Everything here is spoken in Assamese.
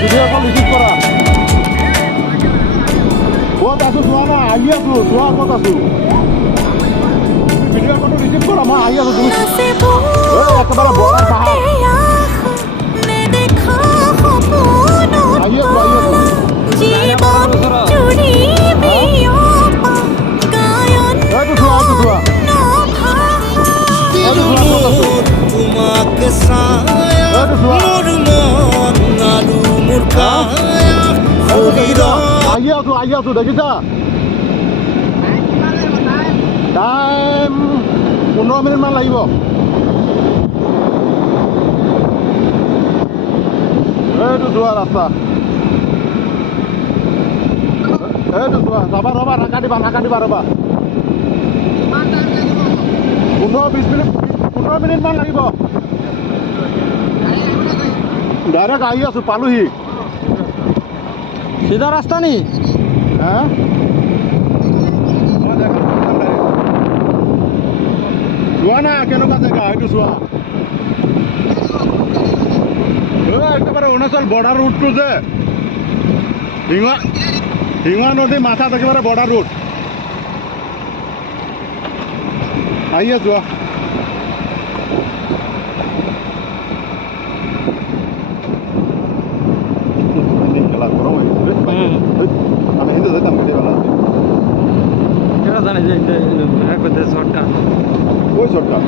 ভিডিঅ' কল ৰিচিভ কৰা ক'ত আছো চোৱা না আহি আছো চোৱা ক'ত আছো ভিডিঅ' কলটো ৰিচিভ কৰা মই আহি আছো তুমি একেবাৰে বৰা পাহাৰ আহি আছো তোমাকে ছায়া মোৰ মন আৰু মোৰ কায়া শৰীৰ আহি আছো দেখিছা টাইম 15 মিনিট মান লাগিব এইটো যোৱা ৰাস্তা এইটো যোৱা যাবা ৰ'বা নাকা দিবা ৰ'বা 15-20 মিনিট 15 মিনিট মান লাগিব ডাইৰেক্ট আহি আছো পালোহি सीधा रास्ता नहीं হ্যাঁ চোৱা না কেনেকুৱা জেগা এইটো চোৱা একেবাৰে অৰুণাচল বৰ্ডাৰ ৰুটটো যে শিঙা নদী মাথাত একেবাৰে বৰ্ডাৰ ৰুট আহি আছো আমি কিন্তু যেতাম কেতিয়াবা क्या जाने शॉर्टकट ওই শর্টকাট